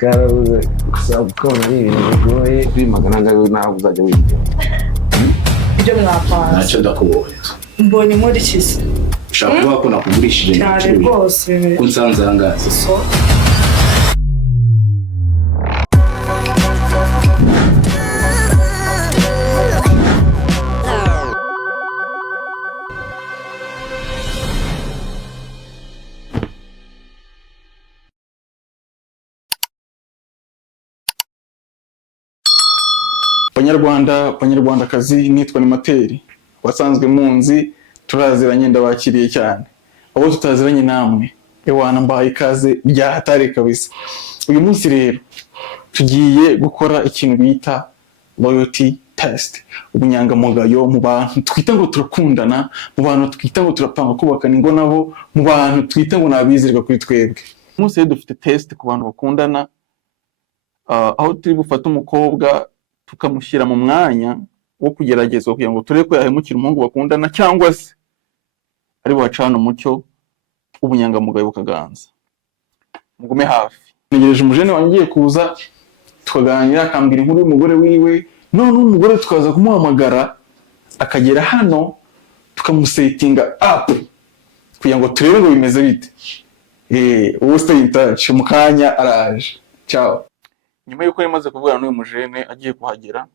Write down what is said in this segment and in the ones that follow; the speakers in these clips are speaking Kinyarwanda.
Karabuze sabukona ibintu bigoye bimagana ngayo naho uzajya wigira ibyo mwapanga ntacyo ndakubonye mbonye inkurikizi ushaka kuvuga ko nakugurishije cyane rwose ko nsanze ahangaha so Banyarwandakazi nitwa Animateri wasanzwe munzi turaziranye ndabakiriye cyane abo tutaziranye namwe ewana mbaye ikaze bya hatari kabisa. Uyu munsi rero tugiye gukora ikintu bita loyalty test, ubunyangamugayo mu bantu twita ngo turakundana, mu bantu twita ngo turapanga kubakana ingo nabo, mu bantu twita ngo nabizirwa kuri twebwe. Umunsi rero dufite test ku bantu bakundana, aho turi bufata umukobwa tukamushyira mu mwanya wo kugerageza kugira ngo turebe ko yahemukira umuhungu bakundana cyangwa se ari bubacana umucyo ubunyangamugayo bukaganza. Mugume hafi. Negereje umujene wangiye kuza tukaganira akambwira inkuru y'umugore wiwe, none umugore tukaza kumuhamagara akagera hano tukamusetinga up kugira ngo turebe ngo bimeze bite. Ubu stay in touch, mu kanya araje. Ciao. Nyuma yuko yamaze kuvugana n'uyu mujene agiye kuhagera,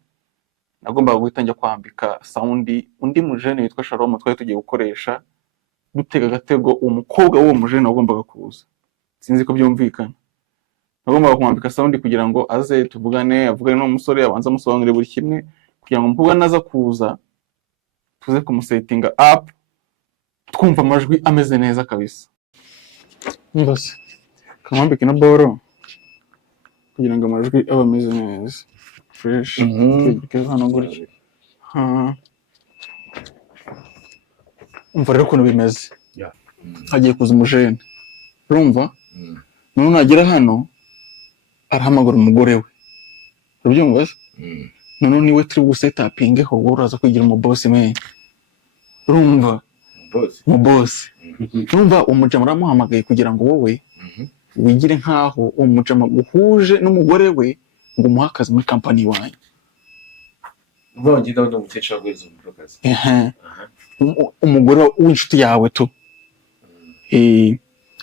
nagombaga guhita njya kwambika saundi undi mujene witwa Shalom twari tugiye gukoresha dutega agatego umukobwa w'uwo mujene wagombaga kuza. Sinzi ko byumvikana. Nagombaga kumwambika saundi kugira ngo aze tuvugane, avugane n'umusore abanza amusobanurire buri kimwe kugira ngo umukobwa naza kuza tuze kumusetinga up twumva amajwi ameze neza kabisa. Mbase kamwambike na boro kugira ngo amajwi aba ameze neza fresh. Hano gutya umva rero ukuntu bimeze. Hagiye kuza umujene urumva, none nagera hano arahamagara umugore we, urabyumva se? None niwe turi gusetapingeho, wowe uraza kwigira umubosi me, urumva umubosi. Urumva umujama aramuhamagaye kugira ngo wowe wigire nkaho umujama uhuje n'umugore we ngo umuhe akazi muri kampani wanyu. ngongida ndumukecuru agweza umurokazi umugore w'inshuti yawe tu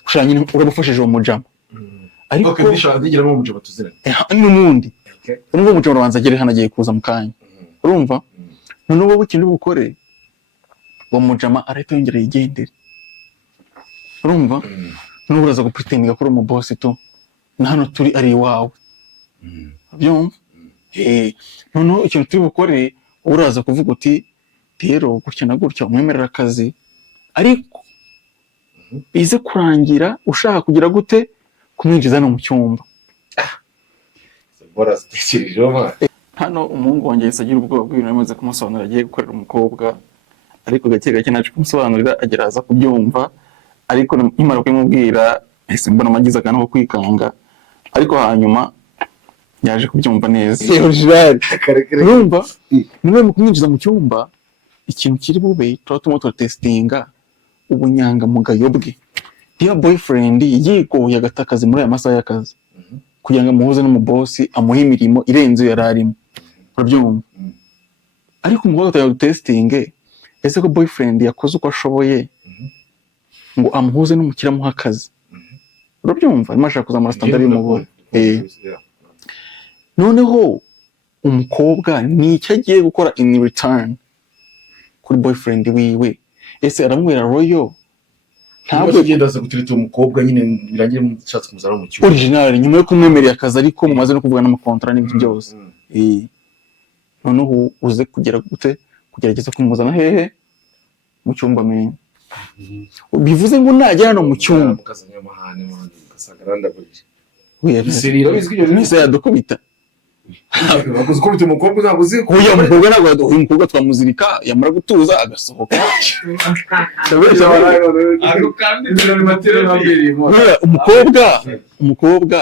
ushanye urabufashije uwo mujama, ariko okay bishaka digira mu mujama tuziranye n'umundi urumva umujama ubanza agere hano agiye kuza mu kanya, urumva. None wowe ikintu bukore uwo mujama arahita yongera yigendere, urumva. None uraza gupretendinga kuri umu boss tu na hano turi ari iwawe, byumva. None ikintu turi bukore uraza kuvuga uti rero gutya na gutya umwemerera akazi, ariko bize kurangira ushaka kugira gute kumwinjiza no mu cyumba. bora stikirijo Hano umuhungu wanjye yasagira ubwoba bw'ibintu yamaze kumusobanurira agiye gukorera umukobwa, ariko gake gake naje kumusobanurira ageraza kubyumva, ariko nyimara kumubwira ese mbona amagize akana ko kwikanga, ariko hanyuma yaje kubyumva neza. Urumva niwe mu kumwinjiza mu cyumba ikintu kiri bube turatuma testinga ubunyangamugayo bwe. Dear boyfriend yigoye agatakazi muri aya masaha y'akazi kugira ngo amuhuze n'umubosi amuhe imirimo irenze yari arimo, urabyumva. Ariko umukobwa atayo testinge ese ko boyfriend yakoze uko ashoboye ngo amuhuze n'umukira amuha akazi, urabyumva. Arimo ashaka kuzamura standard y'umugore. Noneho umukobwa ni icyo agiye gukora in return kuri boyfriend wiwe. Ese aramwera royo ntabwo ugendaza gutirita umukobwa nyine birangiye mushatse kumuzana mu cyumba original nyuma yo kumwemerera akazi, ariko mumaze no kuvugana n'amakontra n'ibyo byose. Noneho uze kugera gute kugerageza kumuzana hehe mu cyumba menye. Bivuze ngo najya hano mu cyumba mukazanya amahane mwana ukasagaranda burije bisirira nise yadukubita. baguze ko umukobwa uzaguze ko uyu mukobwa ntabwo uyu mukobwa twamuzirika yamara gutuza agasohoka. ariko kandi ibintu bimatera n'abirimo umukobwa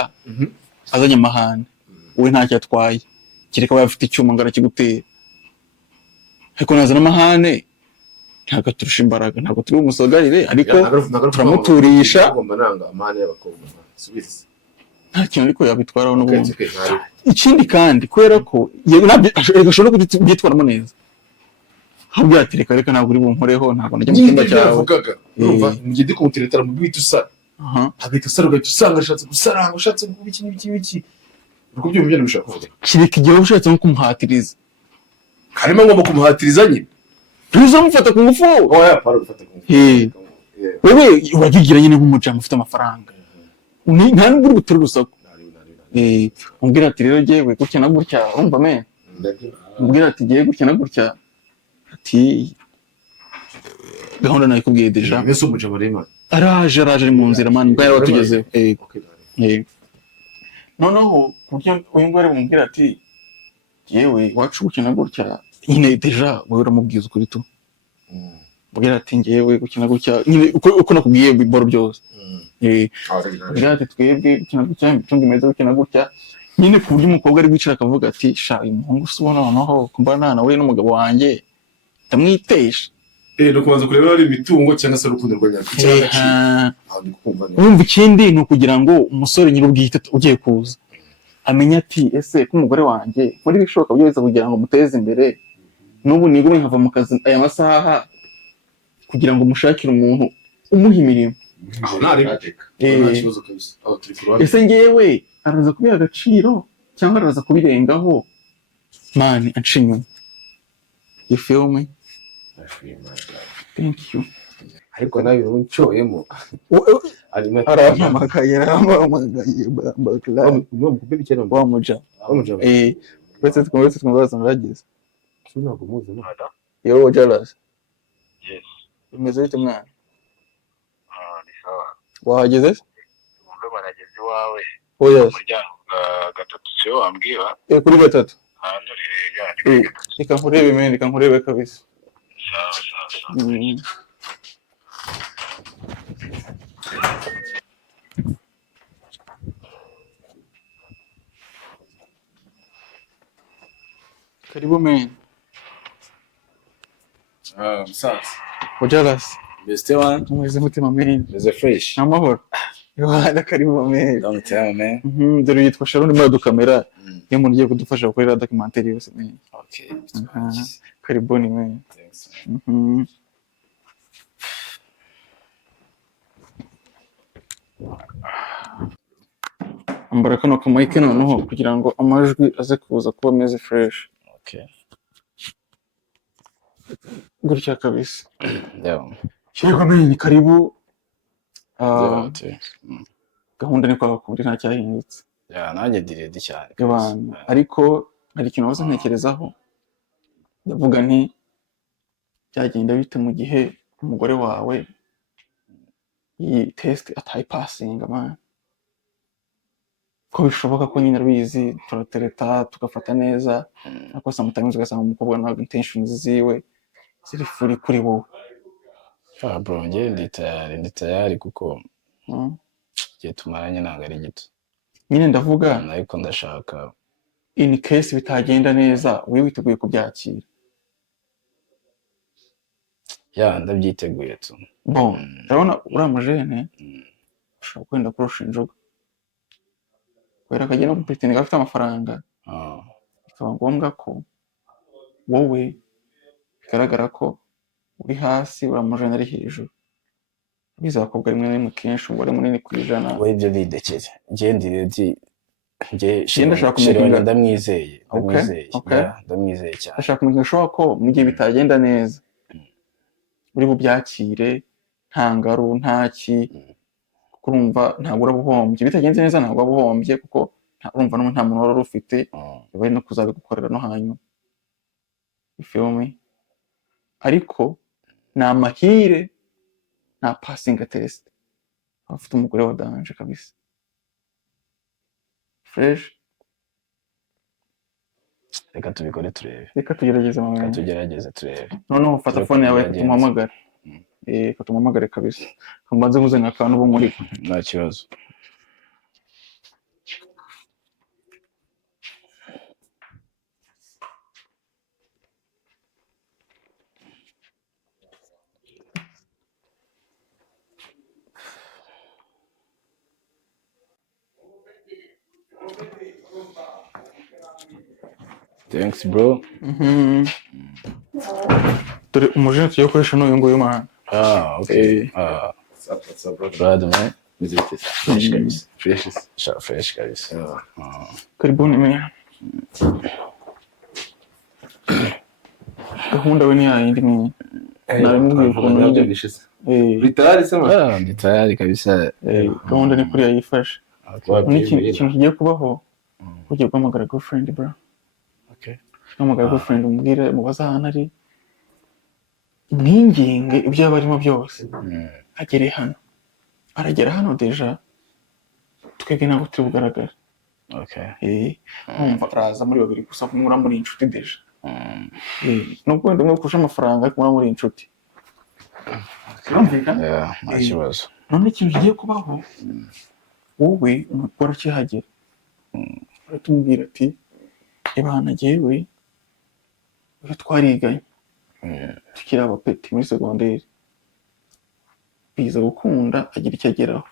azanye amahane we ntacyo atwaye, kereka aba afite icyuma ngo arakigutera. Ariko nazana amahane ntabwo turusha imbaraga, ntabwo turi bumusogarire, ariko turamuturisha. Ugomba nanga amahane y'abakobwa subiza nta kintu ariko yabitwaraho Okay, n'ubundi. okay, ntari. Ikindi kandi kubera ko yego nabyo ashobora kubyitwaramo neza, ahubwo ati reka reka ntabwo uri bunkoreho, ntabwo najya mu cyumba cyawe. Yavugaga urumva mu gihe ndi kumuteretera mu bwite usara Aha. hagahita usara ugahita usanga ashatse gusaranga ushatse biki uko byumva ibyo bishaka kuvuga kireka igihe ushatse nko kumuhatiriza, harimo ngomba kumuhatiriza nyine ntuzamufata ku ngufu. oya para gufata ku Wowe urabigira nyine nk'umujama ufite amafaranga, nta nubwo uri butere urusaku. Umbwira ati rero jyewe gutya na gutya, urumva me, umbwira ati jyewe gutya na gutya, ati gahunda nayikubwiye deja, mbese umujama rero araje ari mu nzira mani, bwa yari tugezeho. Noneho ku buryo uyu nguyu ari bumubwira ati jyewe iwacu gutya na gutya, nyine deja wowe uramubwiza ukuri tu, umbwira ati jyewe gutya na gutya, nyine uko nakubwiye biboro byose. Umbwira ati twebwe gutya na gutya, imitungo imeze gutya na gutya, nyine ku buryo umukobwa ari wicara akavuga ati sha uyu muhungu se ubona noneho kumba nahura n'umugabo wanjye ndamwitesha. no kubanza kureba ari imitungo cyangwa se urukundo rwa nyakuri. Urumva ikindi ni ukugira ngo umusore nyir'ubwite ugiye kuza amenye ati ese ko umugore wanjye muri ibishoboka byose kugira ngo muteze imbere, n'ubu nigomwe nkava mu kazi aya masaha kugira ngo mushakire umuntu umuha imirimo. Ese ngewe araza kubiha agaciro cyangwa araza kubirengaho mani anca inyuma? You feel me? Thank you. ariko nawe uncoyemo arampamagaye wamuja uretse twumva muragize yo jealous. Yes. Bimeze bite mwana? Ni sawa. Wahageze? Umugabo arageze iwawe. Oh yes. Umuryango gatatu cyo wambwira. Kuri gatatu. Hano rero reka nkurebe mene, reka nkurebe kabisa. sawa. Karibu mene. Musaza Jealous. beste one Umeze mutima mene. is fresh Amahoro. Yohana karibu mene. don't tell me Dore yitwa Sharon muri dukamera. Iyo umuntu ugiye kudufasha gukorera documentary yose mene. okay Karibuni mene. thanks Ambara kano kamayike noneho kugira ngo amajwi aze kuza kuba ameze fresh. okay Gutya kabisa. yeah Yego mene karibu. yeah Gahunda ni kwa kuburi nta cyahindutse. yeah nanjye diredi cyane Y'abantu ariko hari ikintu waza ntekerezaho, ndavuga nti byagenda bite mu gihe umugore wawe iyi test atayipasinga man, ko bishoboka ko nyine rubizi turatereta tugafata neza ariko sometimes ugasanga umukobwa ntabwo intentions ziwe ziri furi kuri wowe. bro njye ndi tayari kuko Mm. igihe tumaranye ntabwo ari gito Nyine ndavuga ariko ndashaka in case bitagenda neza wowe witeguye kubyakira. yeah ndabyiteguye tu Bon, urabona uriya mujene ushobora kwenda kurusha inzoga kubera akagenda gupuritinga afite amafaranga, bikaba ngombwa ko wowe bigaragara ko uri hasi uriya mujene ari hejuru. Biza abakobwa rimwe na rimwe kenshi umubare munini ku ijana. we ibyo bidekeye njye ndiredi njye ndashaka kumenya ndamwizeye Okay. ndamwizeye cyane Ndashaka kumenya ushobora ko mu gihe bitagenda neza uri bubyakire nta ngaru ntaki, kuko urumva ntabwo urabuhombye. Bitagenze neza ntabwo wabuhombye kuko urumva nta muntu wari ufite bari no kuzabigukorera no hanyuma. You feel me? Ariko ni amahire nta passing test afite umugore wa danje kabisa fresh. reka tubikore turebe Reka tugerageze mama. tugerageze turebe Noneho ufata phone yawe tumuhamagare. Tumuhamagare kabisa. Mbanze nkuzanira akantu bo muri. nta kibazo. Thanks bro. Dore umujene tugiye gukoresha n'uyu nguyu man. Okay. Brother man. Fresh kabisa. Fresh kabisa. Karibuni menya. Gahunda we ni yayindi mwe. Narimubwiye ukuntu nabyo bishize. Bitari se man. Ndi tayari kabisa. Gahunda ni kuri yayifashe. Ikintu kigiye kubaho ugiye guhamagara girlfriend bro. Okay. Guhamagara girlfriend umubwire mubaza ahantu ari. Mwinginge ibyo yaba arimo byose. Agere hano. Aragera hano deja. Twebwe ntabwo turi bugaragara. Okay. Numva araza muri babiri gusa kumura muri inshuti deja. Nubwo wenda umwe kurusha amafaranga ariko muri inshuti. Yeah, nta kibazo. None ikintu kigiye kubaho wowe umukora cyahagera. Aratumubwira ati ibana jyewe uyu twariganye. Tukiri abapeti muri secondaire. Biza gukunda agira icyo ageraho.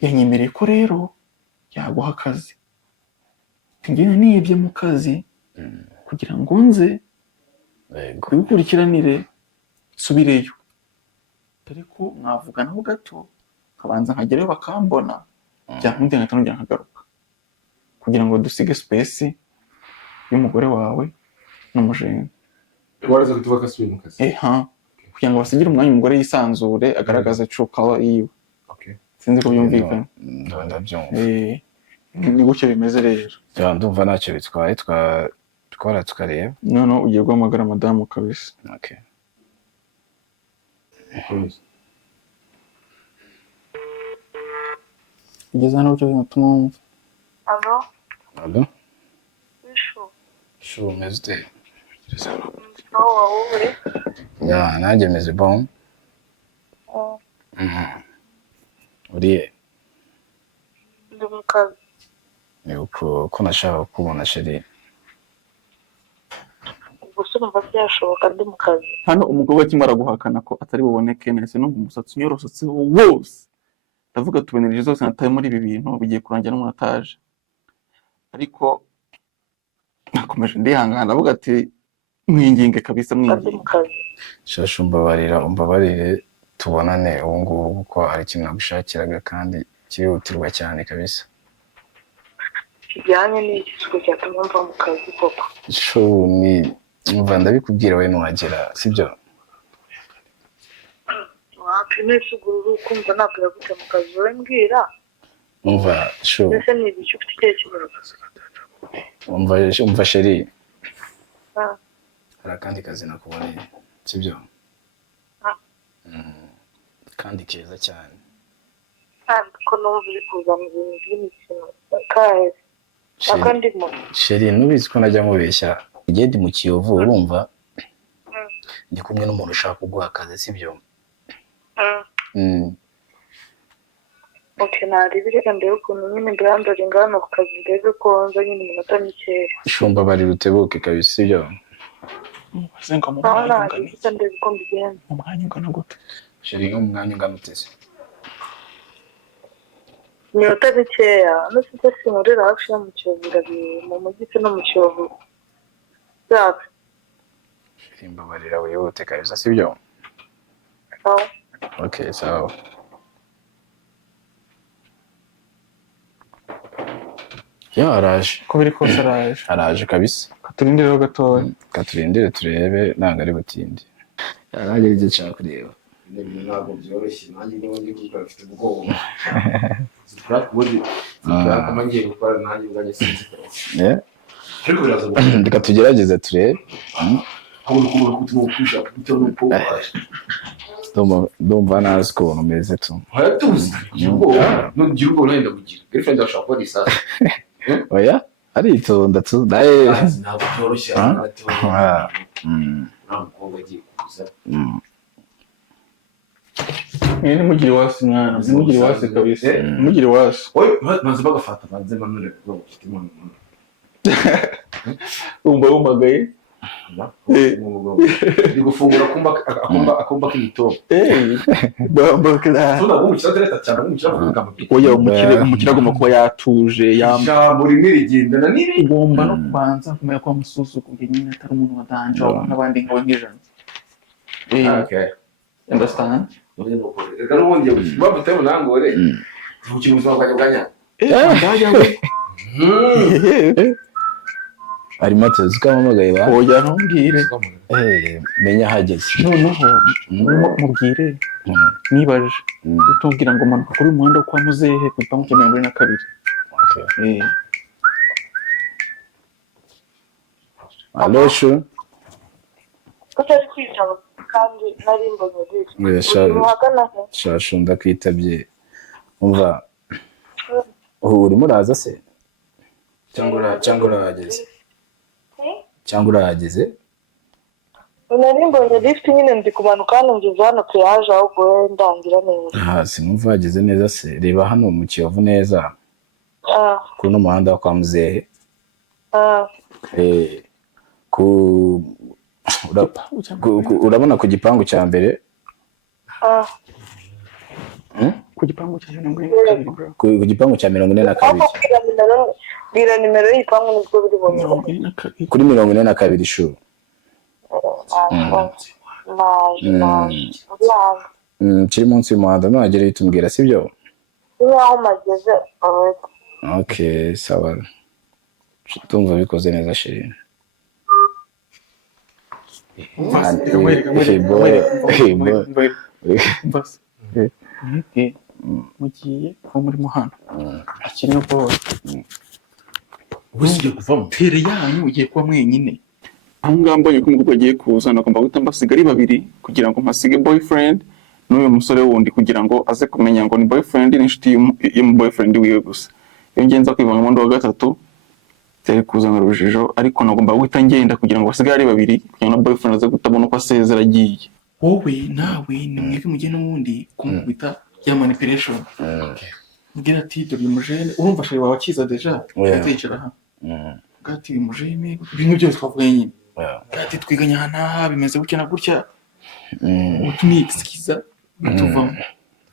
Yanyemereye ko rero yaguha akazi. Tugenda nibye mu kazi kugira ngo nze kubikurikiranire subireyo. Ariko mwavuganaho gato kabanza nkagerayo bakambona byamundi ngatano nkagaruka kugira ngo dusige space y'umugore wawe n'umujene. Waraza kutuva kasubiye mu kazi. Kugira ngo basigire umwanya umugore yisanzure agaragaza true color yiwe. Okay. Sinzi ko byumvikana. Ndabyumva. Ni gutyo bimeze rero. Ndumva ntacyo bitwaye twara tukareba. None ugiye guhamagara madamu kabisa. Okay. Igeze hano cyo tumumva. Allo? Sure, meze. Wowe? Ya, nanjye meze bon. Uriye? Ndi mu kazi. Ni uko nashaka kubona sheri. Gusa numva byashoboka ndi mu kazi. Hano umugabo akimara guhakana ko atari buboneke nese no umusatsi nyorosotse wose. Ndavuga tubenerije zose nataye muri ibi bintu bigiye kurangira n'umuntu ataje. Ariko nakomeje ndihangana ndavuga ati mwinginge kabisa mwinginge. Shashu umbabarire tubonane ubu ngubu kuko hari ikintu nagushakiraga kandi kirihutirwa cyane kabisa. Kijyanye n'igisuko cyatuma mva mu kazi koko. Umva ndabikubwira we nuhagera sibyo? Nishuguru kumva nakira gute mu kazi we mbwira. Umva Ese ni ibiki ufite icyerekezo? Umva sheri. Hari akandi kazi nakuboneye sibyo? Kandi keza cyane. Ko numva uri kuzana ibintu by'imikino. Kahe. Akandimo. Sheri nubizi ko najya mubeshya. Igihe ndi mu Kiyovu urumva? Ndi kumwe n'umuntu ushaka kuguha akazi sibyo? Okay, naribireka ndebe ukuntu nyine ngandoringa hano ku kazi ndebe ko nza nyine iminota mikeya. Shumba bari rutebuke kabisa sibyo? Senga mu mwanya ndebe ko mbigenza. Mu mwanya ungana gute? Sheri ngo mu mwanya ungana utese? Iminota mikeya nusite sinurira hafi yo mu Kiyovu mu mujyi no mu Kiyovu. Sawa. Sheri mbabarira wihute kabisa sibyo? Sawa. Okay, sawa. Ya araje. Ko biri kose araje. Araje kabisa. Katurindire gatoya. Katurindire turebe nanga ari butindi. Araje ije cyane kureba. Ntabwo byoroshye nanjye niba ndi gukora afite ubwoba. Zikora amangiye gukora nanjye ubwanjye sinzi. Ariko biraza gukora. Ndeka tugerageze turebe. Ahubwo kuko kwisha kuko nuko ndumva nazi ko umeze tu. Hayatuzi. Ngira ubwo nenda kugira. Girlfriend ashaka ko disasa. Oya? Aritonda tu. Naye ntabwo byoroshye ntabwo bagiye kuza. Ni mugire wasi mwana. Mugire wasi kabisa. Mugire wasi. Oye, maze bagafata manze manure ko ufite imana. Umva umagaye. Ndi gufungura akumba k'igitobo. Bambakira. Tuna umukira tereta cyane umukira kugamba. Oya umukira agomba kuba yatuje Ijambo rimwe rigendana n'ibindi. Ugomba no kubanza kumenya ko amusuzuguye nyine atari umuntu wadanje n'abandi nkawe nk'ijana. Okay. Understand? Reka n'ubundi babutaye munangore. Ukiri ubuzima bwanjye bwanya. arimo tuzi ko amamagaye ba Oya ntumbwire. menya hageze Noneho mubwire nibaje utubwira ngo manuka kuri umuhanda kwa muzehe ku gipangu cya 22. okay allo shu Kutari kwitaba kandi nari mbonye shashu ndakwitabye umva urimo uraza se cyangwa urahageze nari mbonye lift nyine ndi kumanuka hano ngeze hano peyaje aho kuba ndangira neza. Sinumva hageze neza se reba hano mu Kiyovu neza kuri no muhanda wa kwa muzehe urabona ku gipangu cya mbere ku gipangu cya 42 ku gipangu cya 42 bwira nimero y'ipangu nibwo biri bonye kuri 42 shuru kiri munsi y'umuhanda nuhagera uhita sibyo aho mageze okay sawa tumva bikoze neza shiri mugiye kuva muri muhanda akiri ubwoba ubusigiye kuvamo tere yanyu ugiye kuba mwenyine aho ngambonye ko umukobwa agiye kuza nagomba guhita mbasiga ari babiri kugira ngo mpasige boyfriend n'uyu musore wundi kugira ngo aze kumenya ngo ni boyfriend n'inshuti y'umu boyfriend wiwe gusa iyo ngenza kwivanga mu wa gatatu cyari kuzana urujijo ariko nagomba guhita ngenda kugira ngo basigare ari babiri kugira ngo boyfriend aze gutabona uko asezera agiye wowe nawe ni mwebwe mujye n'ubundi kumubita ya manipulation mbwira ati dore umujene urumva shari wawe akiza deja aticara ha gati umujene ibintu byose twavuye nyine gati twiganya hana bimeze gutya na gutya utuni excuse tuvamo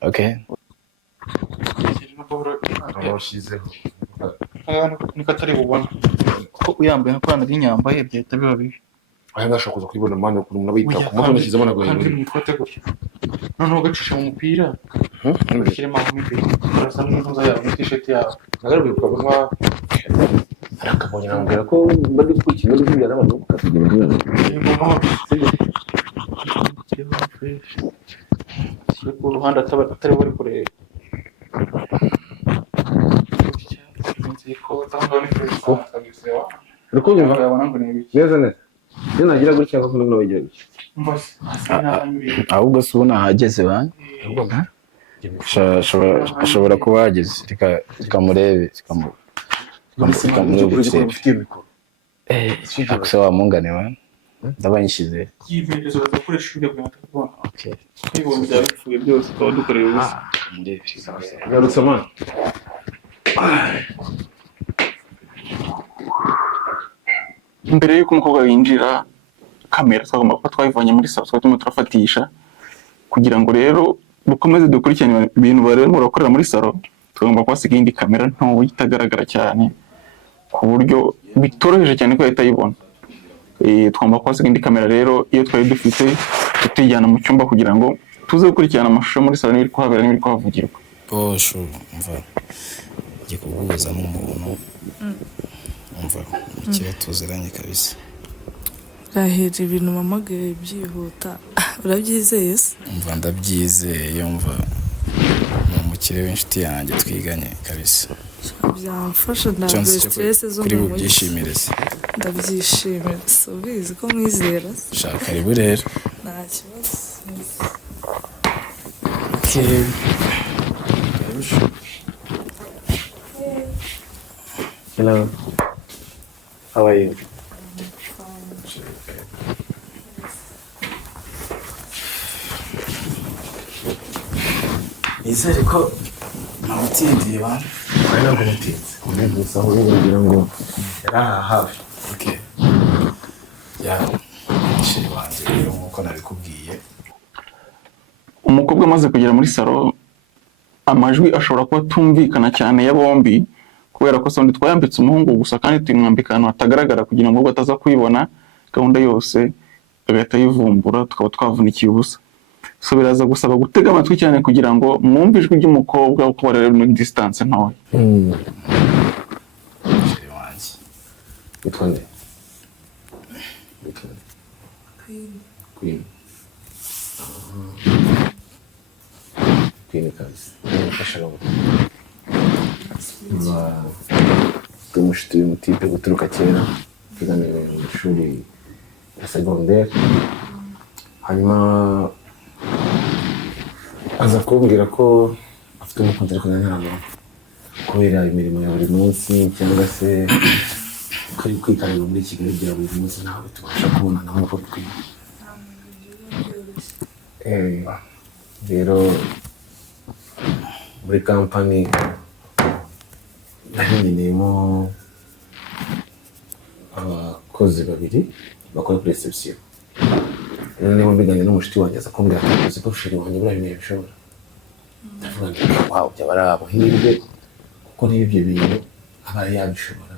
okay abashizeho ni katari bubona ko uyambaye n'akwana ry'inyambaye byahita biba bibi aya ngashaka kuza kwibona mane kuri umuntu abita ku mutwe nishizemo nago kandi mwikote gutya noneho gacisha mu mupira ukirema mu mipira urasa n'intuza yawe t-shirt yawe nagaruye kwa bwa arakabonye nambwira ko bari kwikina n'ibindi n'abantu bakasigira ngana ku ruhande atari bari kureba ariko nyumva neza neza nagira gutya ko n'ubwo bagira gutya ahubwo se ubona hageze bane ashobora kuba hageze reka murebe akse wa mungane wa ndabanyishize yimejeje bakoresha ibyo kwa okay ibintu byapfuye byose kwa dukorera ubusa garutse man mbere yuko umukobwa yinjira kamera twagomba kuba twayivanye muri salo twatuma turafatisha kugira ngo rero dukomeze dukurikirane ibintu barimo barakorera muri salo tugomba kwasiga indi kamera nto itagaragara cyane ku buryo bitoroheje cyane ko yahita yibona twagomba kwasiga indi kamera rero iyo twari dufite tutijyana mu cyumba kugira ngo tuze gukurikirana amashusho muri salo n'ibiri kuhabera n'ibiri kuhavugirwa bosho umva ngiye kuguhuza n'umuntu umva ikiba tuziranye kabisa rahera ibintu mamagaye byihuta urabyizeye se umva ndabyizeye umva ni umukire w'inshuti yanjye twiganye kabisa byamfasha ntabwo stress zo kuri bubyishimire se ndabyishimira subizi ko mwizera shaka karibu rero nta kibazo okay hello how are you izere ko nawutsindiye bana ari ntabwo mutinze gusa aho ngira ngo yari aha hafi okay ya sheri wanjye rero nk'uko nabikubwiye umukobwa amaze kugera muri salo amajwi ashobora kuba atumvikana cyane ya bombi kubera ko sondi twayambitse umuhungu gusa kandi tuyimwambika ahantu hatagaragara kugira ngo bataza kwibona gahunda yose agahita yivumbura tukaba twavunikiye ubusa so biraza gusaba gutega amatwi cyane kugira ngo mwumve ijwi ry'umukobwa uko barera muri distance ntoya. sheri wanjye Witwa nde? Queen. Queen kabisa. Nifasha rero. Tumushituye umutipe guturuka kera. Tuganira mu ishuri ya secondaire. Hanyuma aza kumbwira ko afite umukunzi ariko ntarama kubera imirimo ya buri munsi cyangwa se kari kwikarira muri Kigali bya buri munsi ntawe tubasha kubonana nk'uko bikwiye. Rero muri kampani nahinyeneyemo abakozi babiri bakora kuri reception. Rero niba mbiganye n'umushiti wanjye aza kumbwira ati uzi ko sheri wanjye buriya bimwe bishobora. Ndavuga nti wow byaba ari amahirwe kuko niba ibyo bintu aba yabishobora.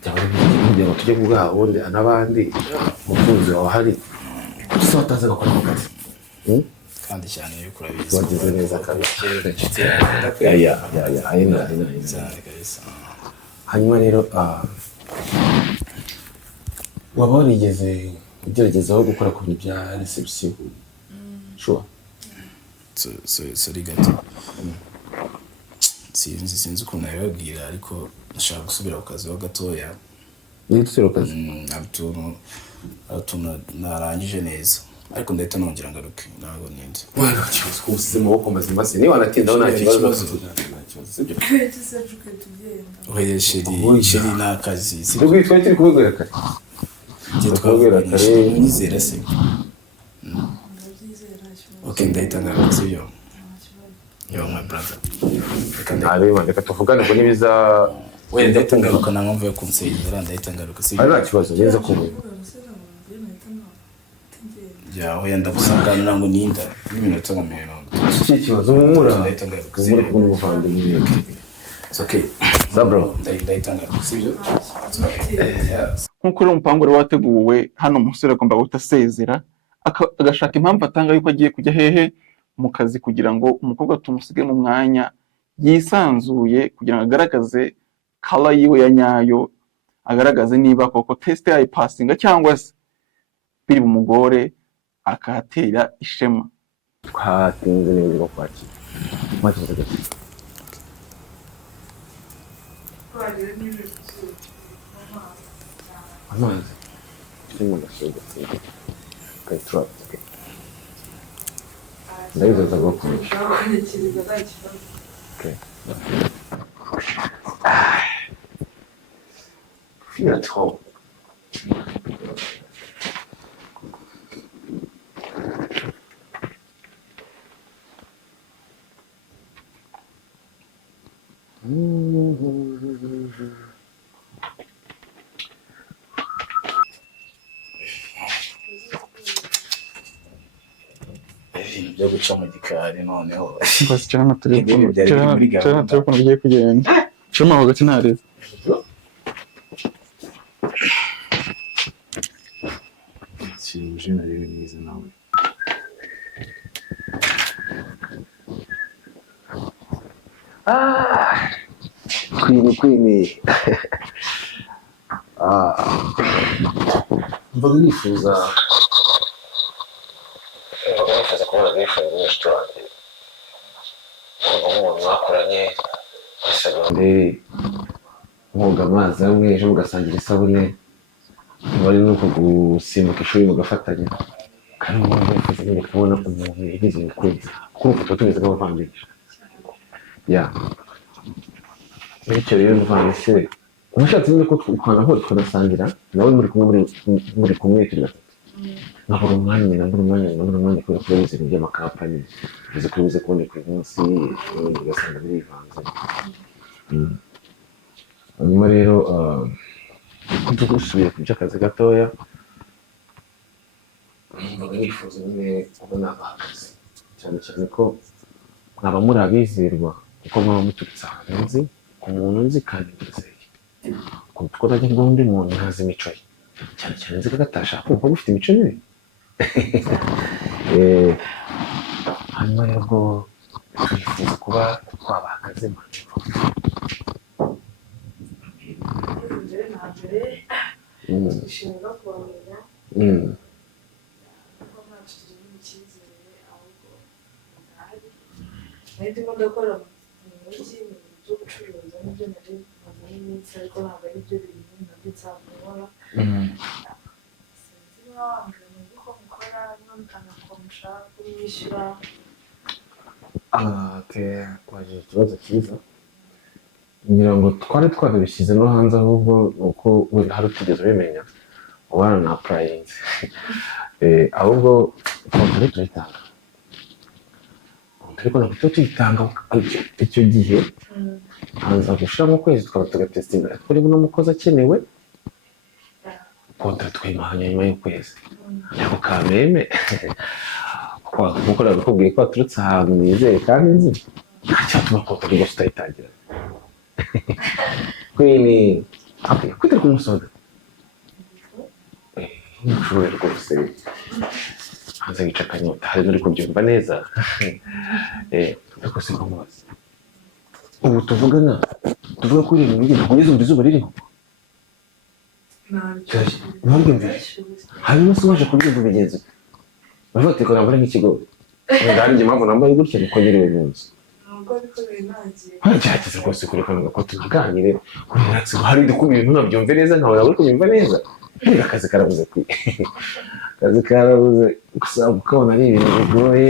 Byaba ari byiza kugira ngo tujye kugaha ubundi n'abandi umukunzi wawe ahari gusa bataza gukora ako kazi. kandi cyane yuko urabizi Wagize neza kabisa. ya Ayina. cyane kabisa. Hanyuma rero waba warigeze ugeragezaho gukora ku bintu bya reception? Sure. Sorry gato sinzi ukuntu nabibabwira ariko ndashaka gusubira ku kazi ho gatoya. Ni gusubira ku kazi? Utuntu narangije neza ariko ndahita nongera ngaruke ntabwo ninde. Wala kibazo kusize amaboko mazima se niba natindaho nta kibazo. Oya sheri n'akazi Sibwo twari turi kubwira kare. twabwira kare nizera se. Okay ndahita ngaruka sibyo. Yo my brother. Reka tuvugane ngo nibiza wenda ndahita ngaruka nta mpamvu yo kunsezera ndahita ngaruka sibyo. nta kibazo neza kumwe. Oya ndagusanganira ngo ninda n'iminota nka 30. Iki kibazo umumura Ndahita ngaruka muri kumwe n'ubuvandimwe. It's okay. Zabro. Ndahita ngaruka sibyo. Nk'uko rero umupangu wari wateguwe hano umusore agomba guhita asezera agashaka impamvu atanga yuko agiye kujya hehe mu kazi kugira ngo umukobwa tumusige mu mwanya yisanzuye kugira ngo agaragaze kala yiwe ya nyayo, agaragaze niba koko test yayipasinga cyangwa se biri bumugore akahatera ishema. Twatinze neza kwakira. Mwatinze gato. Amazi. Simo gasoga. Okay, try. Okay. Ndayizo zagokomeje. Okay. Feel at home. Byo guca mu gikari noneho. Basi cyane turi ukuntu bigiye kugenda. Cuma hagati ntareze. Sinuje na rero mwiza nawe. Queen. Mvuga nifuza kubona girlfriend n'umushiti wanjye. Umuntu mwakoranye secondaire mwoga amazi amwe ejo mugasangira isabune bari nuko gusimbuka ishuri mugafatanya kandi umuntu yakoze nyine kubona umuntu yagize umukunzi kuko tuba tumeze nk'abavandimwe. Bityo rero mvandimwe umushatse nyine ko twanaho tukanasangira nawe muri kumwe turi gatatu. Nabura umwanya kubera ko bize by'amakampani bize ko bize kuboneka uyu munsi ugasanga birivanze. Hanyuma rero dusubire ku by'akazi gatoya numvaga nifuza nyine kubona abahagaze cyane cyane ko mwaba muri abizerwa kuko mwaba muturutse ahantu nzi umuntu nzi kandi mwizeye kuko najya ngo undi muntu ntazi imico ye cyane cyane nzi ko atashaka kumva gufite imico mibi hanyuma rero ubwo twifuza kuba twabahagaze mu Ishimira kubamenya ko mwakiriye n'icyizere ahubwo ndahari ndimo ndakora mu mujyi mu byo gucuruza n'ibyo nari maze n'iminsi ariko ntabwo ari byo bintu nabyo nsanzwe nkora sinzi niba wambwira mu by'uko mukora n'utanga ko mushaka kumwishyura waje ikibazo cyiza ngira ngo twari twabishyize no hanze ahubwo uko wenda hari utigeze ubimenya ubana na apurayinzi ahubwo kontari turayitanga ariko ntabwo tuba tuyitanga icyo gihe hanza gushiramo ukwezi tukaba tugatesitinga ariko niba uno mukozi akenewe kontari twayimahanya nyuma y'ukwezi ariko kameme kuko nabikubwiye ko waturutse ahantu nizeye kandi nzi nta cyatuma kontari rwose utayitangira quindi kwitera ku musozi ntushobore rwose hanze yica akanyota hari n'uri kubyumva neza ariko si ngomubaza ubu tuvugana tuvuga ko uri mu mujyi ntabwo ugeze izuba ririho ntubyumvishe hanyuma se waje kubyumva bigenze bavuga ati ko nambara nk'ikigori kandi njye mpamvu nambaye gutya niko nyiriwe mu nzu gerageza rwose kurekanira ko tunaganire relax hari ndi kumva ibintu nabyumve neza nkabona uri kubyumva neza akazi karabuze akazi karabuze gusa ukabona ari ibintu bigoye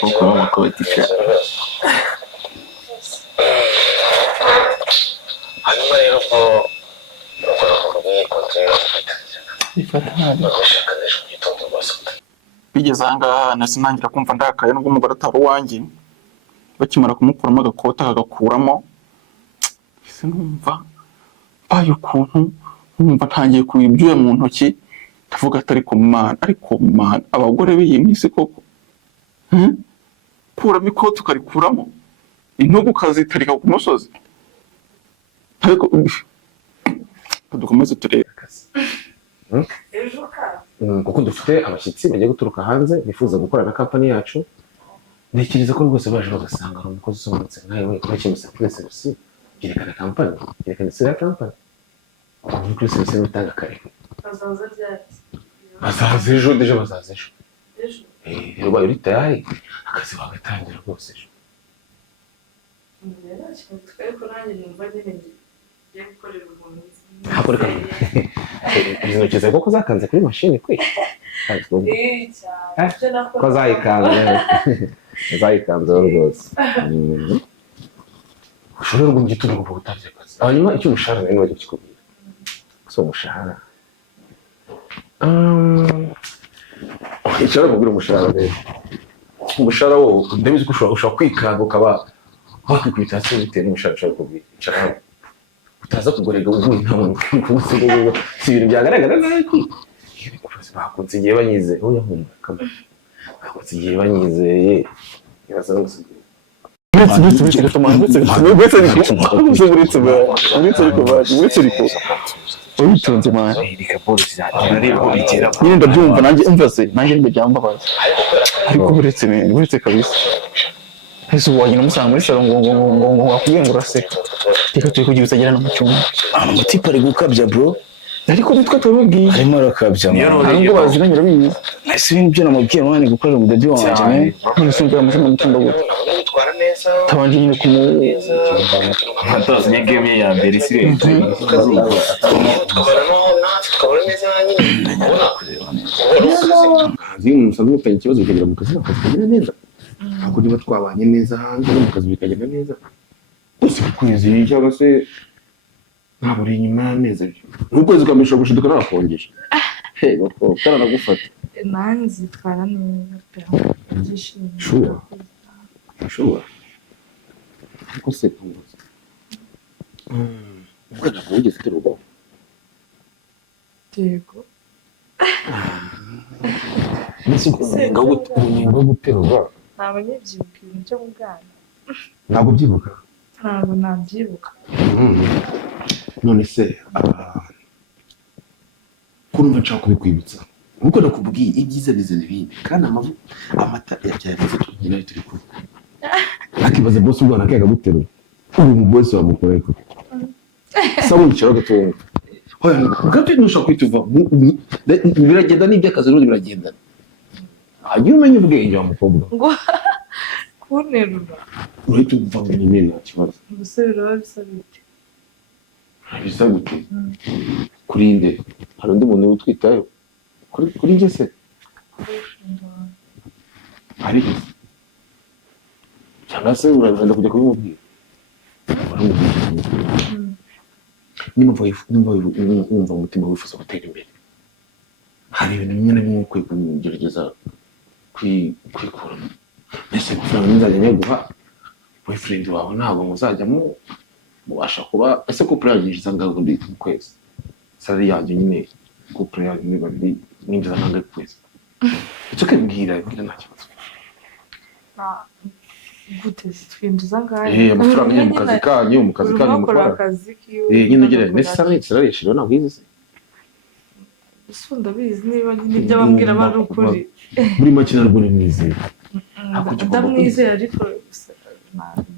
kuko amakoti hanyuma rero ko ukora ko kontinera bigeze ahangaha nasi ntangira kumva ndakaye nubwo umugore atari uwanjye bakimara kumukuramo agakota akagakuramo ese numva mbaye ukuntu numva ntangiye kuba ibyuya mu ntoki ndavuga ati ariko mana abagore b'iyi minsi koko kuramo ikoti ukarikuramo intugu ukazitarika ku musozi ariko dukomeze turebe kuko dufite abashyitsi bagiye guturuka hanze bifuza gukora na kampani yacu ntekereza ko rwose baje bagasanga hari umukozi usobanutse nkawe we kuba ikintu kuri serivisi byerekana kampani byerekana isura ya kampani ubu kuri serivisi n'utanga kare bazaza ejo deje bazaza ejo rero ubaye uri tayari akazi wagatangira rwose ejo hakoreka izo ntoki zawe koko zakanze kuri mashini kwe ko zayikanzeho rwose ushobora ngo ugite urugo ubutabye akazi hanyuma icyo umushahara nawe ntibajya kikubwira si umushahara icara kubwira umushahara rero umushahara wo ndabizi ko ushobora kwikanga ukaba wakwikubita hasi bitewe n'umushahara ushobora kubwira icara hano utaza kugorega ubundi ntabwo kumusego si ibintu byagaragara nabi bakunze igihe banyizeye oya nkunda bakunze igihe banyizeye yaza gusiga witonze mwana nyine ndabyumva nanjye umvase nanjye nibyo byambabaza ariko uretse kabisa ese wagenda umusanga muri salo ngo wakubwiye ngo uraseka reka turi kugira usagera no mu cyumba amatipa ari gukabya bro ariko nitwe tubibwiye arimo arakabya ntabwo baziranye urabizi ese ibintu byo namubwiye mwana gukorera umudadi wanjye ne none sumvira amashyamba mu cyumba gute tabanje nyine Hatazi game ya mbere isi kazi umusaza ufite ikibazo bikagira mu kazi bakagenda neza ntabwo niba twabanye neza hanze no mu kazi bikagenda neza gusa ukwezi cyangwa se ntabwo uri inyuma y'amezi abiri ukwezi ukamisha gushiduka narakongesha karanagufata nanjye zitwara neza pe byishimiye shuwa ariko se umwana ntabwo wigeze utera ubwoba yego umunyenga wo guterwa ntabwo nyibyibuka ibintu byo mu bwana ntabwo ubyibuka ntabwo nabyibuka none se ko numva nshaka kubikwibutsa nkuko nakubwiye ibyiza bizana ibindi kandi amata yabyaye amavuta nyine turi kumwe akibaza bosi umwana akayaga guterura ubu mu bosi wamukoreye ko sabo yicara gatonga hoya gato ntushaka kwituva biragenda n'iby'akazi n'ubundi biragendana hanyuma umenye ubwenge wa mukobwa ngo kunterura urahita uva ngo nyine nta kibazo gusa biraba bisa bite bisa gute kuri nde hari undi muntu utwitayeho kuri njye se ariko cyangwa se uragenda kujya kubimubwira wumva umutima wifuza gutera imbere hari ibintu bimwe na bimwe ukwiye kugerageza kwikuramo mbese amafaranga nzajya nyaguha boyfriend wawe ntabwo muzajya mubasha kuba ese couple yagirije angahe ubundi mu kwezi salary yanjye nyine couple yanjye ni babiri ninjiza angahe ku kwezi icyo ukabwira nta kibazo gute twinjiza ngahe amafaranga nyine mu kazi kanyu mukora akazi kiwe nyine ugereye nese salary yashiriwe ntabwo yize usunda bizi niba nyine ibyo abambwira bari ukuri muri make ntabwo ni mwizeye ndamwizeye ariko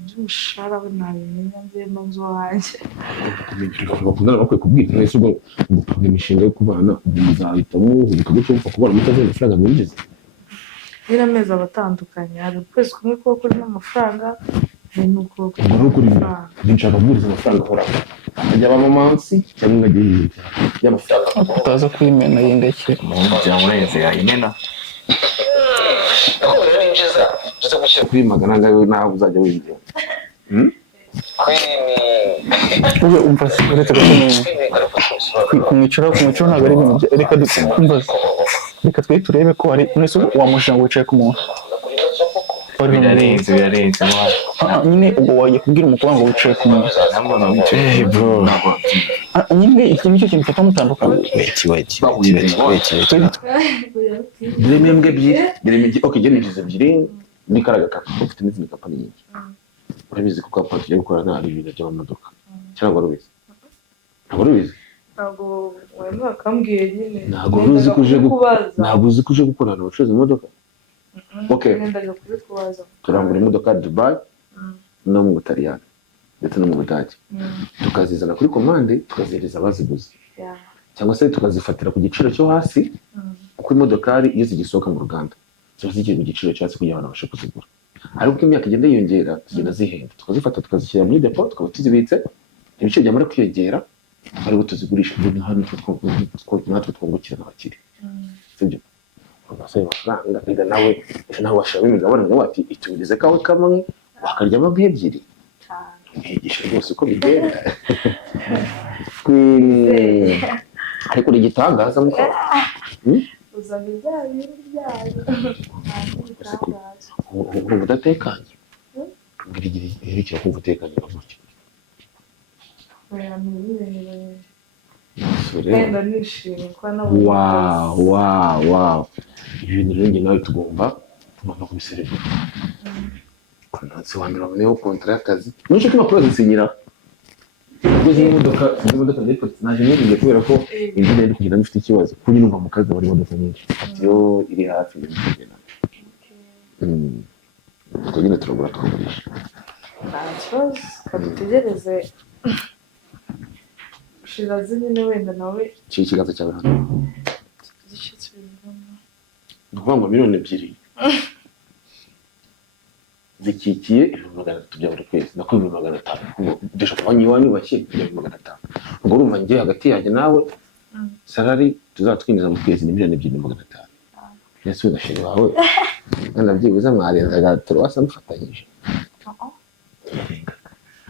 by'umushahara we ntabimenya nzema nzu wanjye bakundana bakwiye kubwira mwese ubwo gupanga imishinga yo kubana muzahitamo uhubuka gutyo mupfa kubona mutazi amafaranga mwinjiza nyine amezi aba atandukanye hari ukwezi kumwe kuba kurimo amafaranga hari n'uko kuri nshaka kubwiriza amafaranga ahoraho ajya aba mansi cyangwa ngajya yiyita y'amafaranga utaza kwimena yindeke cyangwa urenze yayimena kuri magana angahe nawe uzajya winjira ube umva reka kumwicaraho ntabwo ari ibintu reka twe turebe ko hari mwese wamushinga wicaye ku muntu birarenze nyine ubwo wajya kubwira umukobwa ngo wicaye ku muntu nyine iki nicyo kintu gifata mutandukanye birimo imbwa ebyiri ok njye ninjiza ebyiri muri kariya gakapu ufite n'izindi kampani nyinshi urabizi ko kampani tugiye gukorana ari ibintu by'amamodoka cyangwa urubizi ntabwo urubizi ntabwo wari wakambwiye nyine ntabwo uzi ko uje gukorana ubucuruzi imodoka ok turangura imodoka Dubai no mu Butaliyani ndetse no mu Budage tukazizana kuri komande tukazihereza abaziguze cyangwa se tukazifatira ku giciro cyo hasi kuko imodokari iyo zigisohoka mu ruganda ziba zigiye mu giciro cyo hasi kugira ngo abantu babashe kuzigura ariko uko imyaka igenda yiyongera zigenda zihenda tukazifata tukazishyira muri depo tukaba tuzibitse ibiciro byamara kwiyongera ariko tuzigurisha natwe twungukira n'abakiriya sibyo ugasaba amafaranga biga nawe washiramo imigabane nawe ati itubirize kawe kamwe wakaryamo nk'ebyiri mwigisha rwose uko bigenda ariko uri igitangaza muko uzana ibyaha bindi byayo urumva udatekanye mbwira kumva utekanye na gutya wenda nishimye kuba nawe wow ibi bintu rero njye nawe tugomba kubiserebura ku munsi wa mbere waboneyeho kontara y'akazi ntushake impapuro zisinyiraho ubwo izi modoka ndayipatse naje nirinde kubera ko inzu nari kugenda mfite ikibazo kuko nyine umva mu kazi habura imodoka nyinshi yo iri hafi ibintu kugenda ubwo nyine turagura tukagurisha nta kibazo kadutegereze shirazi nyine wenda nawe kiri ikiganza cyawe hano igice kibibona ni ukuvuga ngo miliyoni ebyiri zikikiye 300 bya buri kwezi nako 500 dushaka kuba nyiwanyu bake kujya 500 ubwo urumva njye hagati yanjye nawe salary tuzatwinjiza mu kwezi ni miliyoni 2,500 yesu udashiri wawe nabyibuza mwarenzaga turwasa mufatanyije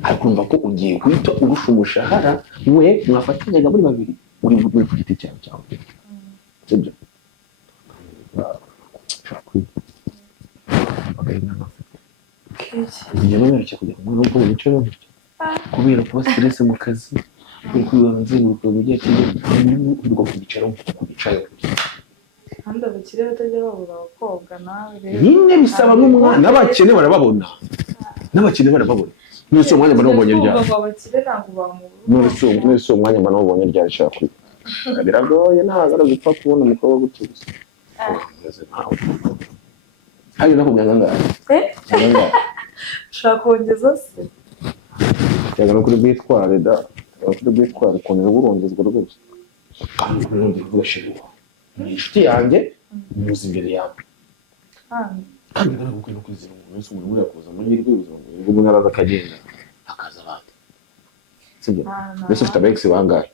ariko urumva ko ugiye guhita urusha umushahara we mwafatanyaga muri babiri uri ku giti cyawe sibyo njye none cyo kujya mu rugo mu bice no kubera kuba stress mu kazi kubera kwibaza nzenguruka mu gihe cy'ibirwa ku bicaye kandi abakire batajya babura abakobwa nawe rero nyine bisaba n'umwana n'abakene barababona nese umwanya mbona ubonye ryari abakire ntabwo bamubura nese umwanya mbona ubonye ryari shaka kuri biragoye ntabwo aragupfa kubona umukobwa gutuza hari nakubwira ngaho ushaka kongeza se cyangwa kuri bitware da kuri bitware konera burongezwa rwose kandi ubundi bwashiriwe inshuti yanjye muzi imbere yawe kandi ntabwo no kwizera umuntu umuntu urakoza mu nyiri rw'ubuzima ngo umuntu araza akagenda akaza abandi sibyo mbese ufite abayex bangahe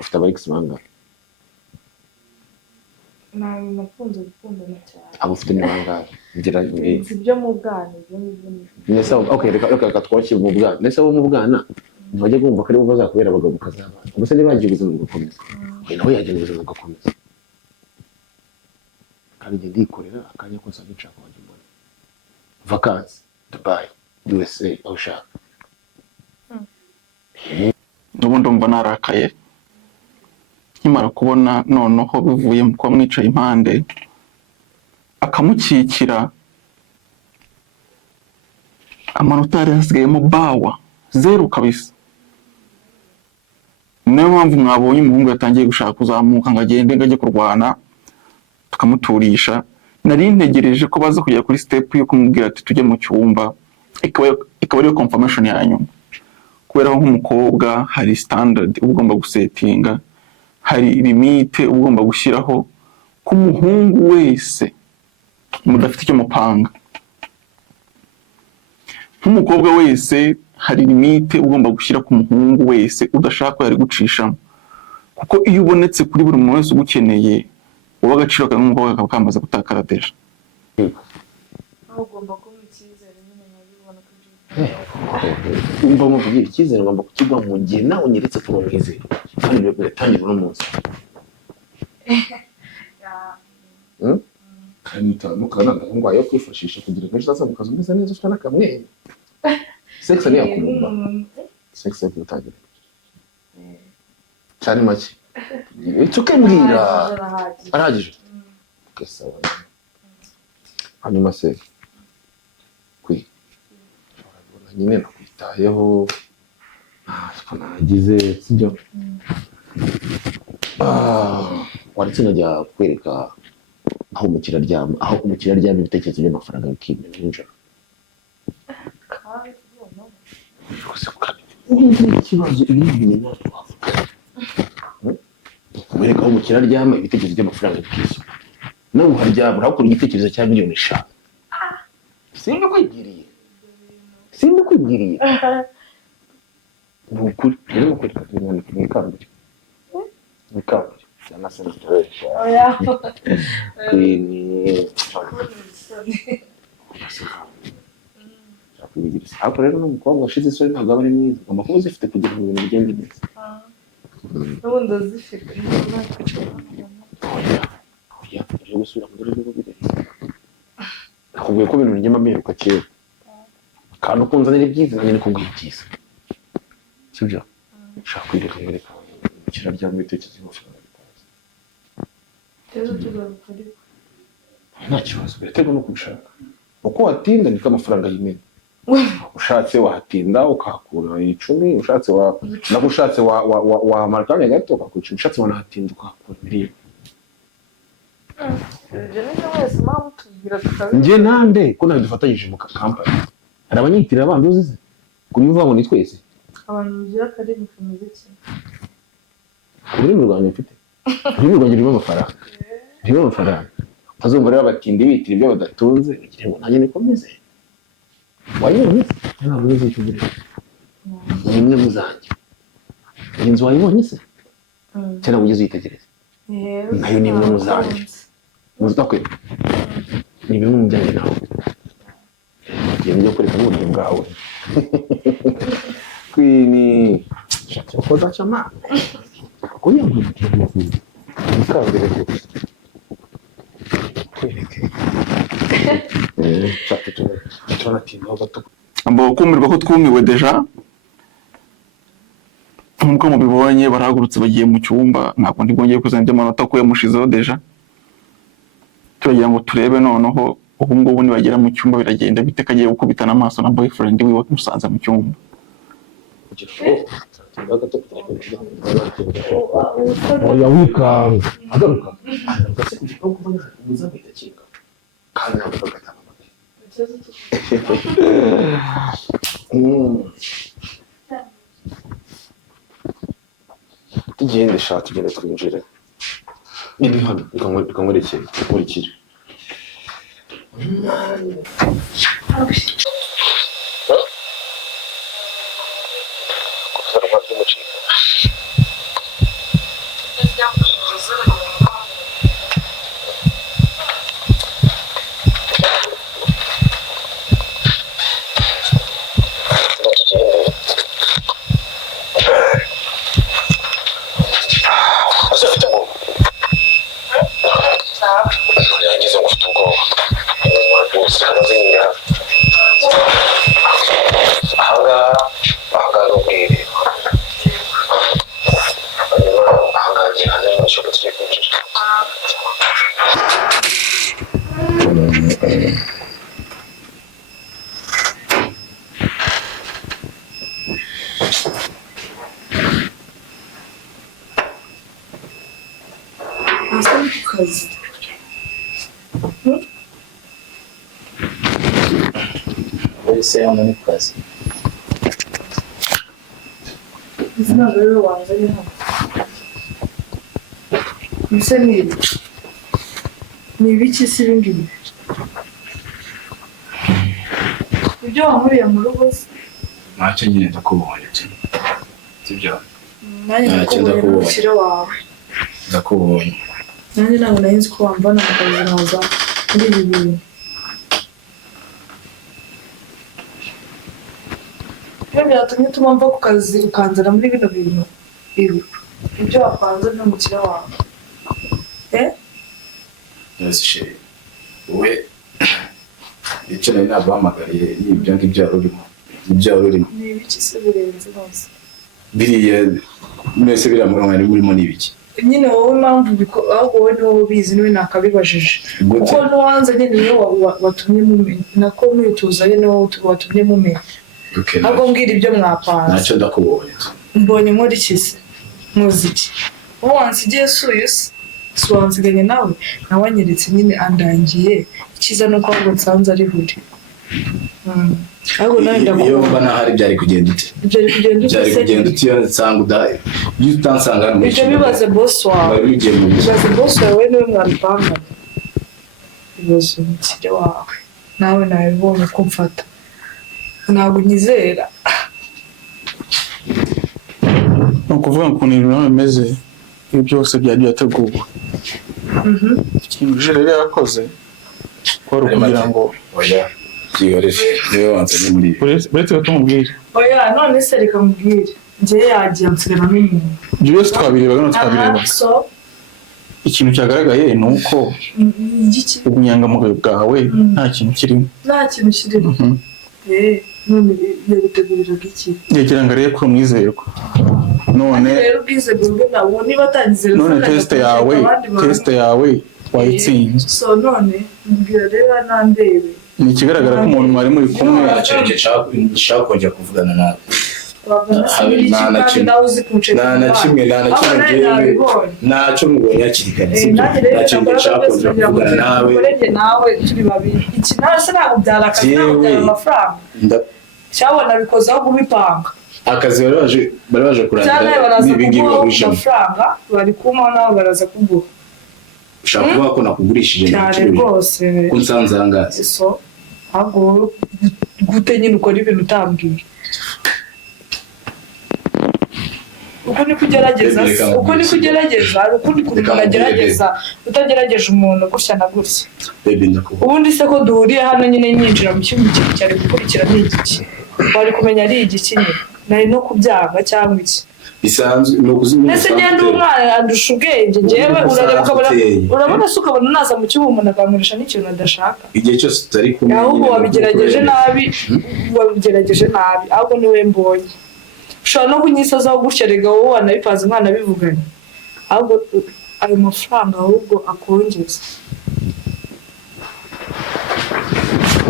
ufite abayex bangahe nakunze gukundana cyane abo ufite ni bangahe ngira ibyo mu bwana ibyo nese okay reka twakire mu bwana nese abo mu bwana ntibajya kumva ko ari bo bazakubera abagabo ukazabana ubuse niba yagiye ubuzima bugakomeza nawe yagiye ubuzima bugakomeza kandi njye ndikorera akanya kose nshaka wajya mbona vacances Dubai USA aho ushaka n'ubundi ndumva narakaye nkimara kubona noneho bivuye mu kuba mwicaye impande akamukikira amanota yari yasigayemo bawa 0 kabisa. Niyo mpamvu mwabonye umuhungu yatangiye gushaka kuzamuka ngo agende ngo ajye kurwana tukamuturisha. Nari ntegereje ko baza kujya kuri step yo kumubwira ati tujye mu cyumba, ikaba ariyo confirmation ya nyuma. Kubera nk'umukobwa hari standard ugomba gusetinga, hari limite ugomba gushyiraho ku muhungu wese mudafite icyo mupanga. Nk'umukobwa wese hari limite ugomba gushyira ku muhungu wese udashaka yari gucishamo, kuko iyo ubonetse kuri buri muntu wese ugukeneye uba agaciro kawe nk'umukobwa kakaba kamaze gutakara deja. ugomba kuba icyizere nyine nkabibona ko umva mu kugira icyizere ngomba kukigwa mu gihe nawe unyeretse ko umwizeye kandi biratangira uno munsi kandi mutamukana ngo ayo kwifashisha kugira ngo uzaza mu kazi umeze neza ufite n'akamwenyu. Sex ni yakumva sex yakutangira cyane make icyo kembwira arahagije kesawa hanyuma se nyine nakwitayeho ntacyo nagize sibyo waretse nkajya kwereka aho umukiriya aryama ibitekerezo by'amafaranga bikimena nijoro ikibazo ibintu natwe wavuga kwereka aho umukiriya aryama ibitekerezo by'amafaranga bikishyura nawe uharyama urakora igitekerezo cya miliyoni 5 simbikwibwiriye ni ukuri rero mukwereka ibintu mwikambire cyangwa se mutoresha ariko rero n'umukobwa washize isoni ntabwo aba ari mwiza, ugomba kuba uzifite kugira ngo ibintu bigende neza. n'ubundi azifite oya uje gusubira mu rwego rw'ibirezi nakubwiye ko ibintu bigenda biheruka kera kandi ukunze ari byiza nanjye niko nguye byiza sibyo ushaka kwireka mwereka umukiriya aryama ibitekerezo by'amafaranga bikaza rero tugaruka ariko nta kibazo biraterwa no kubishaka uko watinda niko amafaranga yimena ushatse wahatinda ukahakura 10 ushatse ushatse wamara akanya gato ukakuca ushatse wanahatinda ukahakura miliyoni. Njye nande ko nawe dufatanyije mu kampani hari abanyitirira abandi uzize kubivuga ngo ni twese abantu mugira akarimi kameze kimwe uri mu Rwanda mfite uri mu Rwanda rimo amafaranga azumva rero abatindi bitira ibyo badatunze ugira ngo nanjye nikomeze wayibonye ntabwo uzi icyo ugira nimwe muzanjye inzu wayibonye se cyangwa ugeze uyitegereza nayo ni imwe muzanjye muzakwe ni bimwe mu byanjye nawe ngiye kwereka n'uburyo bwawe kwini shaka ko dachama ko yangu nikambere ko kwereke shaka tunatinda gato ambo kumirwa ko twumiwe deja nk'uko mubibonye barahagurutse bagiye mu cyumba, ntabwo ndi bwongeye kuzana iby'amanota ko yamushizeho deja. Turagira ngo turebe noneho ubu ngubu nibagera mu cyumba biragenda bite, kagiye gukubitana amaso na boyfriend wiwe musanze mu cyumba. Oya wikanga agaruka se kugira ngo muza bitakika kandi ntabwo gatanga tugende sha tugende twinjire ni hano bikamwerekere Ese hano ni kazi. izina rero wanzanye hano ese ni ibiki si ibingibi ibyo wamuriye mu rugo se Ntacyo nyine ndakubonye cyane. Sibyo? nanjye ndakubonye n'umukire wawe Ndakubonye. nanjye ntabwo nari nzi ko wamvana mu kazi nkaza muri ibi bintu iyo byatumye utuma mva ku kazi ukanzana muri bino bintu ibi ibyo wapanze n'umukire wawe Yes shit. We icyo nari nabahamagariye ni ibyo ngibyo urimo. Ibyo urimo. ni ibiki se birenze hose Biriya mwese biramurangana urimo ni ibiki? nyine wowe impamvu ahubwo wowe niwe ubizi niwe nakabibajije kuko n'uwanze nyine niwe watumye mumenya nako mwituzanye niwe watumye mumenya ahubwo mbwira ibyo mwapanze ntacyo ndakubonye mbonye nkora iki se muziki wowe wansigiye suyu se si wansiganye nawe wanyeretse nyine andangiye icyiza ni uko ahubwo nsanze ari buri ahubwo nawe ndakubona iyo mba nahari byari kugenda ute byari kugenda ute iyo nsanga udahe iyo utansanga hano ibyo bibaze boss wawe bari bigiye mu biki bibaze boss wawe niwe mwabipangana bibaze umukire wawe nawe nabibonye ko mfata ntabwo unyizera Ni ukuvuga ngo ukuntu ibintu bimeze ibi byose byari byateguwe. Ikintu Jules yari yakoze kwari ukugira ngo oya byihorere niwe wanzanye muri ibi uretse ko tumubwire oya none se reka mubwire njyewe yagiye nsigaramo umuntu ibyo byose twabirebaga no twabireba. so Ikintu cyagaragaye ni uko igiki ubunyangamugayo bwawe nta kintu kirimo. nta kintu kirimo none yabiteguriraga iki Yagira ngo arebe ko umwizerwa. None rero ubwize bwo nabo niba atangize none test yawe wayitsinze. so none mbwira rero nandebe Ni ikigaragara ko umuntu mwari muri kumwe nshaka kongera kuvugana nawe ntacyo mubonye hakiri kare ntacyo nshaka kongera kuvugana nawe turi babiri iki nawe se ntabwo byarakazi ntabwo byara amafaranga cyabona bikoze aho kubipanga akazi bari baje kurangira cyane baraza n'ibingibi kuguha bagurishije amafaranga bari kumaho nawe baraza kuguha ushaka kuvuga ko nakugurishije cyane rwose ko nsanze ahangaha so ahubwo gute nyine ukora ibintu utambwiye uko ni kugerageza hari ukundi kuntu umuntu agerageza utagerageje umuntu gutya na gutya ubundi se ko duhuriye hano nyine nyinjira mu cyumba ikintu cyari gukurikira ni igiki wari kumenya ari igiki nyine nari no kubyanga cyangwa iki bisanzwe no kuzimya mbese ngende umwana andusha ubwenge njyewe urabona se ukabona naza mu cyumba umuntu akankoresha n'ikintu adashaka igihe cyose utari kumwe ahubwo wabigerageje nabi ahubwo niwe mbonye ushobora no kunyisazaho gutya rega wowe wanabipanze umwana bivuganye ahubwo ayo mafaranga ahubwo akongeza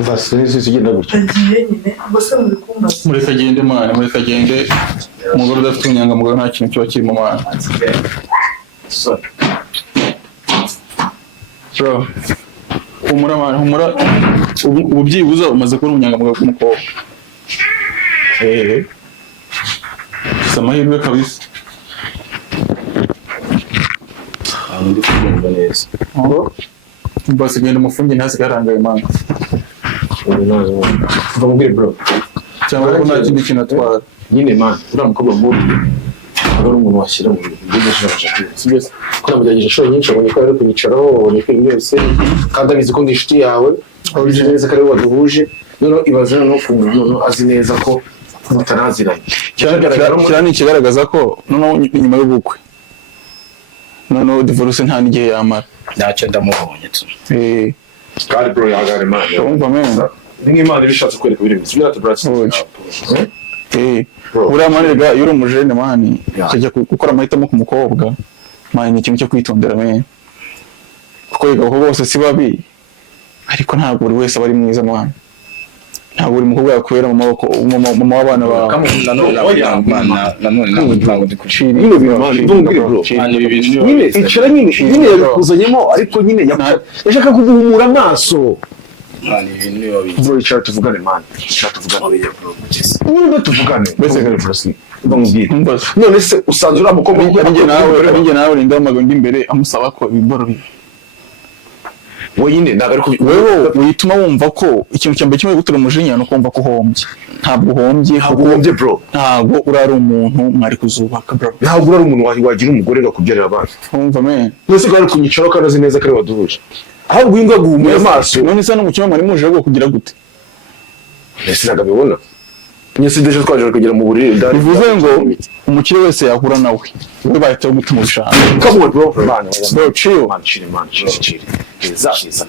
Vaseline zigenda gutya agiye nyine ubwo se muri kumbaza mureka agende mwana mureka agende umugore udafite ubunyangamugayo nta kintu kiba kirimo mwana bro humura mwana humura ubu byibuze umaze kubona ubunyangamugayo bw'umukobwa gusa amahirwe kabisa ndi kubyumva neza basi genda umufunge ntasigarangaye mwana mubwire bro cyangwa ko nta kindi kintu atwara nyine man uriya mukobwa nk'uyu ntabwo ari umuntu washyira mu bintu byinshi sibyo ko namugerageje inshuro nyinshi abonye ko ari kunyicaraho abonye ko ibintu byose kandi abizi ko ndi inshuti yawe abizi neza ko ari we waduhuje noneho ibaze no ku muntu azi neza ko mutanaziranye kiriya ni ikigaragaza ko noneho nyuma y'ubukwe noneho divorce nta n'igihe yamara ntacyo ndamubonye tu kandi bro yagare man urumva mena ni nk'Imana ibishatse kwereka ibintu byiza bya tubrats uriya mani rega iyo uri umujene mani ukajya gukora amahitamo ku mukobwa mani ni ikintu cyo kwitondera mena kuko rega abakobwa bose si babi ariko ntabwo buri wese aba ari mwiza mwana ntabwo buri mukobwa yakubera mu maboko mama w'abana bawe nanone ntabwo dukucira nyine icara nyine yabikuzanyemo ariko nyine yashaka kuguhumura amaso bro icara tuvugane man icara tuvugane niba tuvugane mbese gari frasi ndamubwira none se usanzwe uri umukobwa ari nawe rinda amagambo imbere amusaba ko ibiboro bibi wenyine ntabwo ariko wewe wituma wumva ko ikintu cyambere kimwe gutera umujinya no kumva ko uhombye ntabwo uhombye bro ntabwo urari umuntu mwari kuzubaka bro ntabwo urari umuntu wagira umugore gakubyarira abana wumva me nese ko ari kunyicaraho kandi azi neza ko ari waduhuje ahubwo winga guhumura amaso none se n'umukino mwari muje bwo kugira gute nese nagabibona nyese deje twaje kugera mu buriri ndari bivuze ngo umukire wese yahura nawe we bahita gutuma urushaka come on bro bana bro chill man chill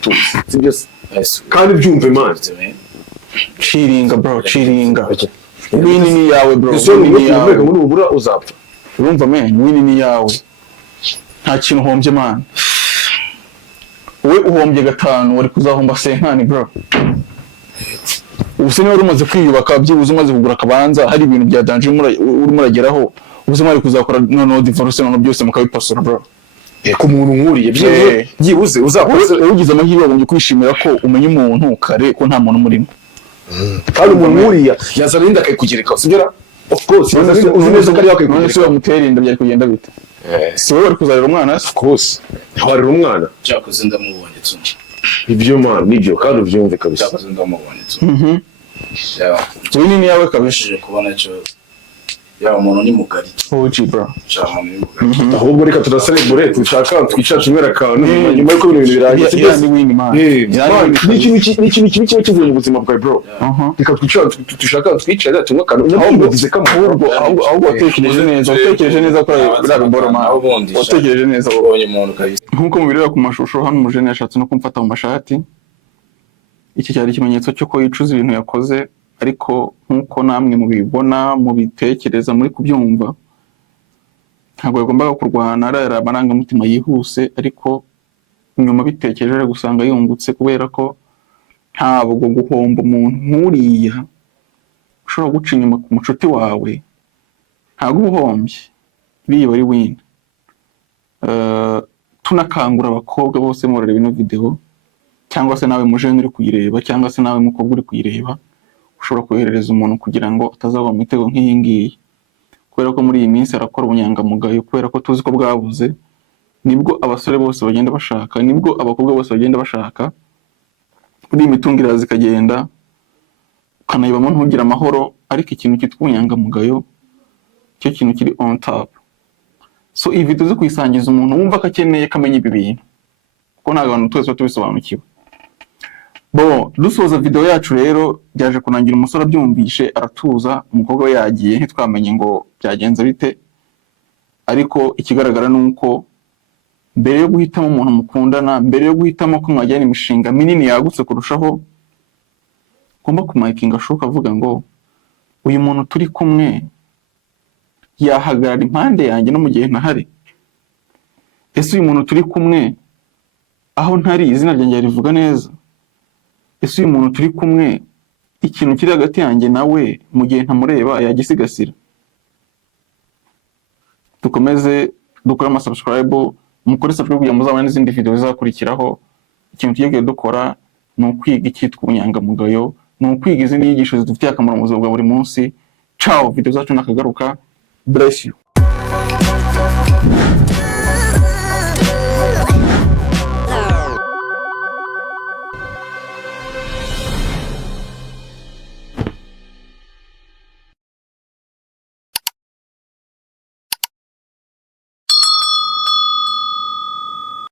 tu sibyo kandi byumve man chillinga bro chillinga wini ni yawe bro wini yawe muri ubura uzapfa urumva me wini ni yawe nta kintu uhombye man we uhombye gatanu wari kuzahomba 50 bro ubuse niba umaze kwiyubaka byibuze umaze kugura akabanza hari ibintu bya danger urimo urageraho ubuse mwari kuzakora noneho divorce noneho byose mukabipasura bro ku muntu nkuriye byibuze uzakora ugize amahirwe wagombye kwishimira ko umenye umuntu kare ko nta muntu murimo kandi umuntu nkuriya yazana inda akayikugereka sibyo of course uzi neza ko ari yakayikugereka none se bamutera inda byari kugenda bite si wowe wari kuzarira umwana of course ntiwarira umwana cyakoze ndamubonye tu ibyo man nibyo kandi ubyumve kabisa cyakoze ndamubonye tu wini ni yawe kabisa bashije kubona cyo ya umuntu ni mugari oji bro cyane ni mugari ahubwo reka turaserebure dushaka twicaje mwera kantu nyuma y'uko ibintu birangiye sibyo ni wini man ni ikintu kiba kivuye mu buzima bwawe bro reka twicara dushaka twicare tunywa kantu ahubwo watekereje neza ko biriya bimboro man watekereje neza ubonye umuntu kabisa nkuko mubireba ku mashusho hano umujene yashatse no kumfata mu mashati iki cyari ikimenyetso cyo ko yicuza ibintu yakoze ariko nkuko namwe mubibona mubitekereza muri kubyumva ntabwo yagombaga kurwana arara amarangamutima yihuse ariko nyuma bitekereje gusanga yungutse kubera ko ntabwo guhomba umuntu nk'uriya ushobora guca inyuma ku mucuti wawe ntabwo ubuhombye biriya ari win tunakangura abakobwa bose murareba ino video cyangwa se nawe mujene uri kuyireba cyangwa se nawe mukobwa uri kuyireba ushobora koherereza umuntu kugira ngo atazaba mu mitego nk'iyi ngiyi kubera ko muri iyi minsi arakora ubunyangamugayo kubera ko tuzi ko bwabuze nibwo abasore bose bagenda bashaka nibwo abakobwa bose bagenda bashaka kuri imitungo iraza ikagenda ukanayibamo ntugire amahoro ariko ikintu cyitwa ubunyangamugayo cyo kintu kiri on top so ivi tuzi kuyisangiza umuntu wumva ko akeneye kamenya ibi bintu kuko ntabwo abantu twese tubisobanukiwe bo dusoza video yacu rero byaje kunangira umusore abyumvishe aratuza umukobwa we yagiye ntitwamenye ngo byagenze bite ariko ikigaragara nuko mbere yo guhitamo umuntu mukundana mbere yo guhitamo ko mwajyana imishinga minini yagutse kurushaho ugomba kumakinga ashoka avuga ngo uyu muntu turi kumwe yahagarara impande yanjye no mu gihe ntahari? Ese uyu muntu turi kumwe aho ntari izina ryanjye rivuga neza? Ese uyu muntu turi kumwe ikintu kiri hagati yanjye nawe mu gihe ntamureba yagisigasira? Dukomeze dukore subscribe, mukore subscribe kugira ngo muzabone n'izindi video zizakurikiraho. Ikintu tugiye dukora ni ukwiga icyitwa ubunyangamugayo, ni ukwiga izindi nyigisho zidufitiye akamaro mu buzima bwa buri munsi. Ciao, video zacu nakagaruka. Bless you.